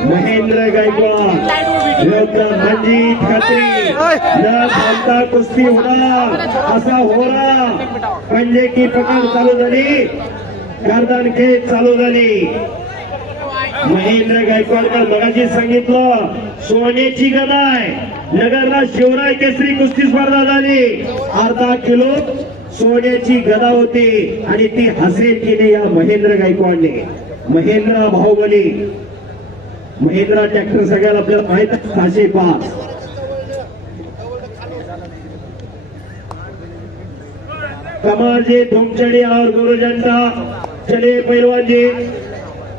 महेंद्र गायकवाड विरुद्ध मंजित खत्री न थांबता कुस्ती होणार असा होरा पंजे की पकड चालू झाली गर्दन खेच चालू झाली. महेंद्र गायकवाडकर मगाशी सांगितलं सोन्याची गदा आहे. नगरला शिवराय केसरी कुस्ती स्पर्धा झाली. अर्धा किलो सोन्याची गदा होती आणि ती हासेल केली या महेंद्र गायकवाडने. महेंद्र बाहुबली महिंद्रा ट्रॅक्टर सगळ्याला आपल्याला माहीत आहे सहाशे पाच. कमाल जी और गुरु जनता चलिए पहलवान जी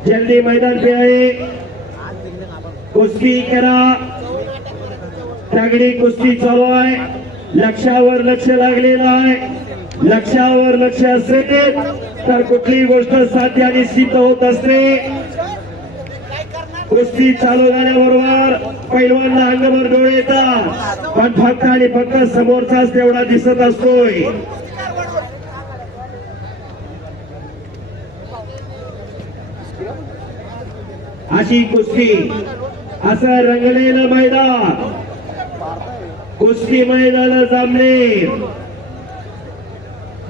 जल्दी मैदान पे आए. कुस्ती करा. तगडी कुस्ती चालू आहे. लक्षावर लक्ष लागलेलं आहे. लक्षावर लक्ष असेल तर कुठलीही गोष्ट साध्य आणि सिद्ध होत असते. कुस्ती चालू झाल्याबरोबर पैलवानला अंगभर डोळे येतात. पण फक्त आणि फक्त समोरचाच तेवढा दिसत असतोय. अशी कुस्ती असं रंगलेलं मैदान. कुस्ती मैदान जामले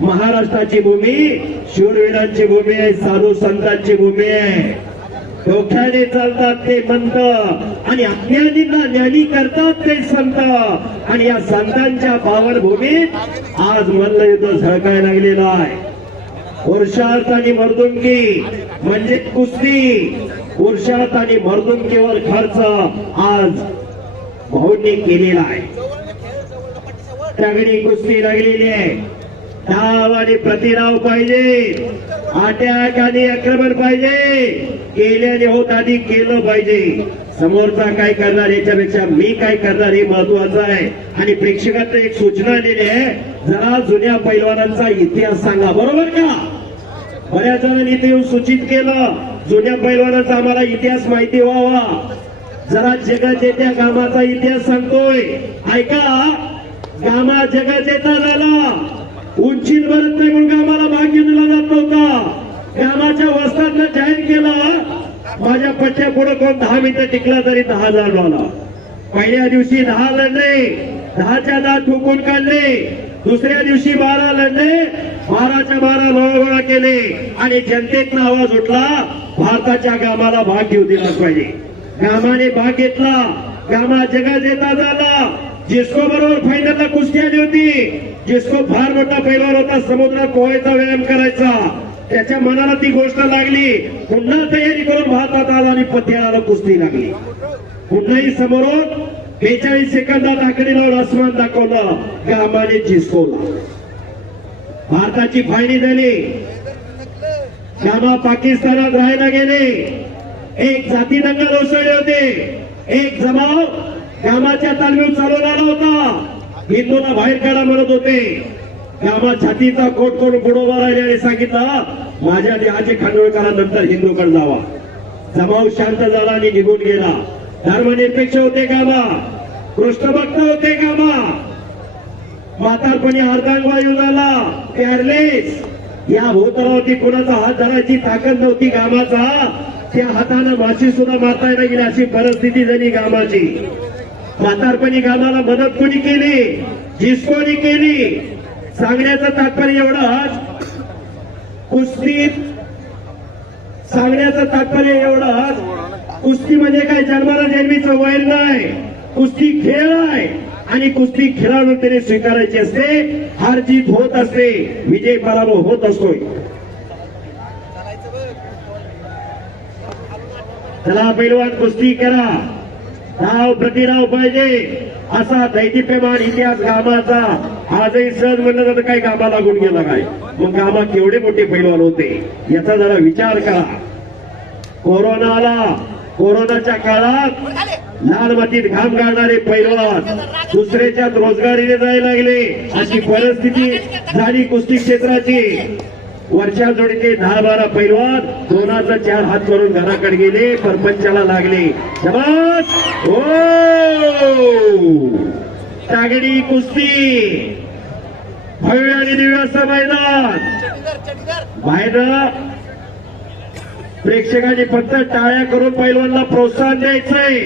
महाराष्ट्राची भूमी शूरवीरांची भूमी आहे साधू संतांची भूमी आहे. डोक्याने चालतात ते मंत आणि अज्ञानींना ज्ञानी करतात ते संत. आणि या संतांच्या पावनभूमीत आज मल्लयुद्ध झळकाय लागलेलं आहे. पुरुषार्थ आणि मर्दुंकी म्हणजे कुस्ती. पुरुषार्थ आणि मर्दुंकीवर खर्च आज भाऊंनी केलेला आहे. तगडी कुस्ती लागलेली आहे. धाव आणि प्रतिराव पाहिजे. अटॅक आणि आक्रमण पाहिजे. केल्याने होत आधी केलं पाहिजे. समोरचा काय करणार याच्यापेक्षा मी काय करणार हे महत्वाचं आहे. आणि प्रेक्षकांना एक सूचना दिली आहे. जरा जुन्या पैलवानांचा इतिहास सांगा बरोबर का? बऱ्याच जणांनी इथे येऊन सूचित केलं. जुन्या पैलवानाचा आम्हाला इतिहास माहिती व्हावा. जरा जगाचे त्या गामाचा इतिहास सांगतोय. ऐका गामा जगाचेता झाला. उंचीत भरत नाही म्हणून गामाला भाग दिला जात नव्हता. गामाच्या वस्तादनं जाहीर केला. माझ्या पट्ट्या पुढे कोण दहा मिनिटं टिकला तरी दहा हजार डॉलर. पहिल्या दिवशी दहा लढले दहाच्या दहा ठोकून काढले. दुसऱ्या दिवशी बारा लढले बाराच्या बारा लोळगोळा केले आणि जनतेतनं आवाज उठला भारताच्या गामाला भाग घेऊ दिलाच पाहिजे. गामाने भाग घेतला गामा जगात येता झाला जिस्को बरोबर फायनलला कुस्ती आली होती. जिस्को फार मोठा पैलवान होता समुद्रात पोहायचा व्यायाम करायचा. त्याच्या मनाला ती गोष्ट लागली. पुन्हा तयारी करून भारतात आला आणि पथ्याला कुस्ती लागली. कुठलाही समोरून बेचाळीस सेकंदात आकडे लावून आसमान दाखवलं गामाने जिस्कोला भारताची फायनी झाली. गामा पाकिस्तानात राहायला गेले. एक जाती दंगल उसळले होते. एक जमाव गामाच्या तालमीत चालवून आला होता. हिंदूला बाहेर काढा म्हणत होते. गामा छातीचा कोट करून बुडोबा राहिले आणि सांगितलं माझ्या देहाचे खांडोळकरा नंतर हिंदूकडे जावा. जमाव शांत झाला आणि निघून गेला. धर्मनिरपेक्ष होते कामा कृष्णभक्त होते गामा म्हातारपणी अर्धांगवायू झाला. पॅरलेस या भूतलावरती कुणाचा हात धरायची ताकद नव्हती गामाचा त्या हातानं माशी सुद्धा मारता येणं गेली अशी परिस्थिती झाली गामाची म्हातारपणी गामाला मदत कोणी केली? जिस्कोनी केली? सांगण्याचं तात्पर्य एवढंच कुस्तीत सांगण्याचं तात्पर्य एवढंच कुस्ती म्हणजे काय? जन्माला जन्मीचं वैल नाही. कुस्ती खेळ आहे. आणि कुस्ती खेळाडू त्याने स्वीकारायची असते. हार जीत होत असते. विजय पराभव होत असतोय. चला पैलवान कुस्ती करा. धाव प्रतिराव पाहिजे असा दैदिप्यमान इतिहास गामाचा आजही सहज म्हणलं जातं काय गामा लागून गेला काय मग गामा केवढे मोठे पैलवान होते? याचा जरा विचार करा. कोरोना आला कोरोनाच्या काळात लाल मातीत घाम गाळणारे पैलवान दुसऱ्याच्यात रोजगारीने जायला लागले. अशी परिस्थिती झाली कुस्ती क्षेत्राची. वर्षा जोडीचे दहा बारा पैलवान दोनाचा चार हात करून घराकडे गेले परपंचाला लागले. शबास! हो! तागडी कुस्ती! भव्य आणि दिव्य असं मैदान! बाहेर प्रेक्षकांनी फक्त टाळ्या करून पैलवानला प्रोत्साहन द्यायचंय.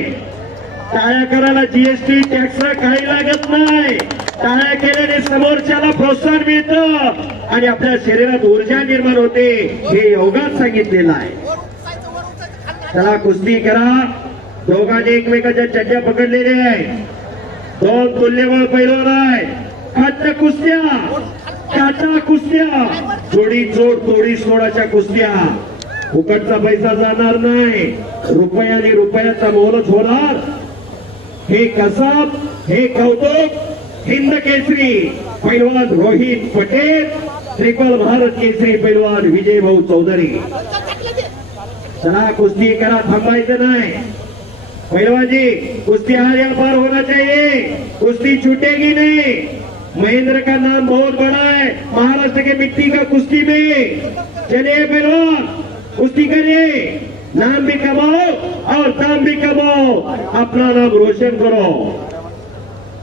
टाळ्या करायला जीएसटी टॅक्स काही लागत नाही. टाळ्या केल्याने समोरच्याला प्रोत्साहन मिळतं. आणि आपल्या शरीरात ऊर्जा निर्माण होते. हे योगात सांगितलेलं आहे. चला कुस्ती करा. दोघांनी एकमेकाच्या चड्ड्या पकडलेल्या आहे दोन तुल्यबळ पैलवान आहे खाद्य कुस्त्या. काटा कुस्त्या. थोडी चोड थोडी सोडाच्या कुस्त्या. फुकटचा पैसा जाणार नाही. रुपयाने रुपयाचा मोलच होणार. हे कसब हे कौतुक. हिंद केसरी पैलवान रोहित पटेल ट्रिपल भारत केसरी पैलवान विजय भाऊ चौधरी. चला कुस्ती करा थांबायचं नाही. पैलवानजी कुस्ती हार या पार होना चाहिए कुस्ती छूटेगी नहीं. महेंद्र का नाम बहुत बड़ा है? महाराष्ट्र के मिट्टी का कुश्ती में. चलिए पहलवान कुश्ती करिए. नाम भी कमाओ और दाम भी कमाओ. अपना नाम रोशन करो.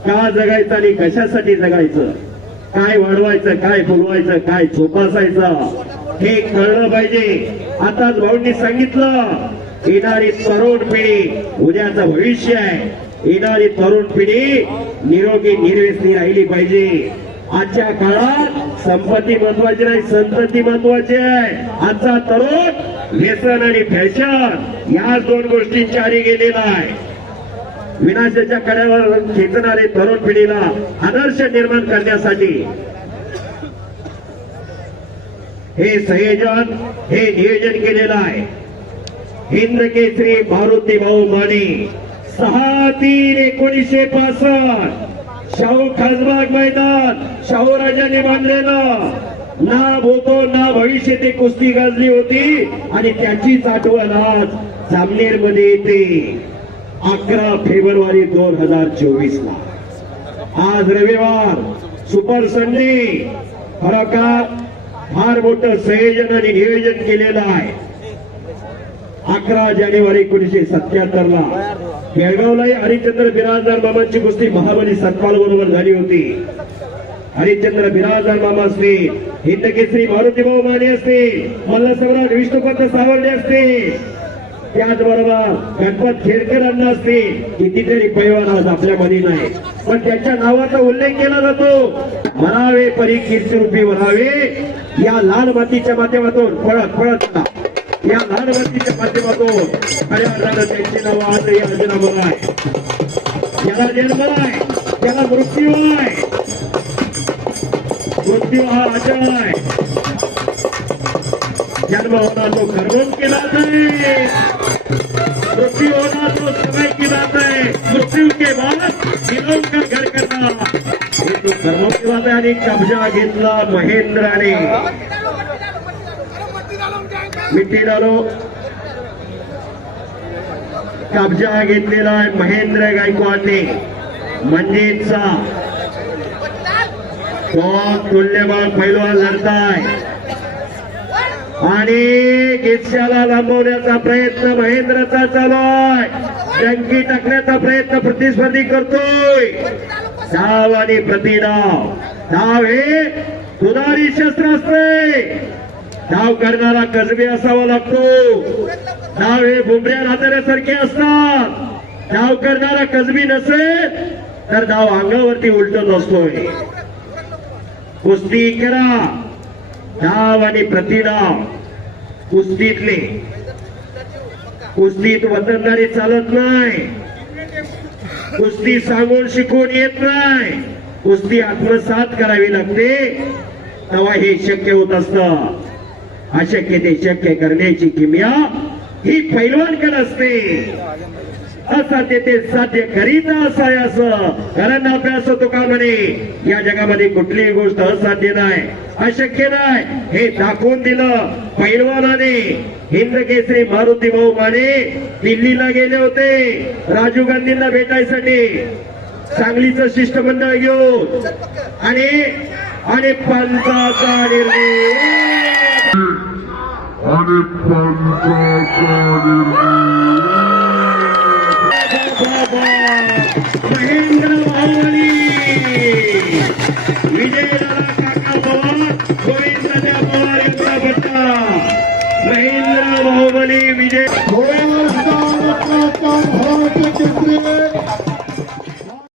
का जगायचं आणि कशासाठी जगायचं? काय वाढवायचं काय फुलवायचं काय चोपासायचं हे कळलं पाहिजे. आताच भाऊंनी सांगितलं येणारी तरुण पिढी उद्याचं भविष्य आहे. येणारी तरुण पिढी निरोगी निर्वेसनी राहिली पाहिजे. आजच्या काळात संपत्ती महत्वाची नाही संतती महत्वाची आहे. आजचा तरुण व्यसन आणि फॅशन या दोन गोष्टींच्या आधी गेलेला आहे. विनाशाच्या कड्यावर खेचणारे तरुण पिढीला आदर्श निर्माण करण्यासाठी. हे संयोजन हे नियोजन केलेलं आहे. हिंद केसरी मारुती भाऊ माने सहा तीन एकोणीसशे पासष्ट. शाहू खासबाग मैदान शाहू राजाने बांधलेलं. ना होतो ना भविष्य ते कुस्ती गाजली होती आणि त्याचीच आठवण आज जामनेरमध्ये येते. अकरा फेब्रुवारी दोन हजार चोवीस ला आज रविवार सुपर संडे खरोखर फार मोठं संयोजन आणि नियोजन केलेलं आहे. अकरा जानेवारी एकोणीशे सत्याहत्तर ला बेळगावलाही हरिचंद्र बिराजदार मामांची कुस्ती महाबली सत्पाल बरोबर झाली होती. हरिश्चंद्र बिराजदार मामा असतील हिंदकेसरी मारुतीभाऊ माने असतील मल्लसम्राट विष्णुपंत सावंडे असतील त्याचबरोबर गणपत खेडकरांना असतील कितीतरी पैवान आज आपल्यामध्ये नाही. पण त्याच्या नावाचा उल्लेख केला जातो. म्हणावे परी कीर्तिरूपी म्हणावे या लाल मातीच्या माध्यमातून पळत पळत या लाल मातीच्या माध्यमातून खऱ्या अर्थानं त्यांची नावं आज या अर्जुनावर आहे याला जन्म आहे त्याला मृत्यू आहे. मृत्यू हा अचल आहे. जन्म होना तो कर्मों केला जाईल. है होना तो समय की बात है। मृत्यू के बाद का घर करना। हे की बात आहे आणि कब्जा घेतला महेंद्राने मिट्टी डालो। कब्जा घेतलेला आहे महेंद्र गायकवाडने म्हणजेचा तो तुल्यबान पैलवान लढताय आणि गिरशाला लांबवण्याचा प्रयत्न महेंद्रचा चालू आहे. डंकी टाकण्याचा प्रयत्न प्रतिस्पर्धी करतोय. धाव आणि प्रतिधाव धाव हे दुधारी शस्त्र असते. धाव करणारा कसबी असावा लागतो. धाव हे बुमऱ्या राहणाऱ्यासारखे असतात. धाव करणारा कसबी नसेल तर धाव अंगावरती उलटत असतोय. कुस्ती करा. धाव आणि प्रतिधाव कुस्तीतले कुस्तीत वतनदारी चालत नाही. कुस्ती सांगून शिकून येत नाही. कुस्ती आत्मसात करावी लागते. तेव्हा हे शक्य होत असत. अशक्य ते शक्य करण्याची किमया ही पैलवानकड असते. असाध्य ते साध्य करीत असायास कारण अभ्यास होतो का म्हणे? या जगामध्ये कुठलीही गोष्ट असाध्य नाही. अशक्य नाही. हे दाखवून दिलं पैलवानाने. हिंद केसरी मारुती भाऊ माने दिल्लीला गेले होते. राजीव गांधींना भेटायसाठी. सांगलीचं शिष्टमंडळ घेऊन. आणि आणि पंचाचा निर्णय. आणि पंचाचा महेंद्र भावली विजय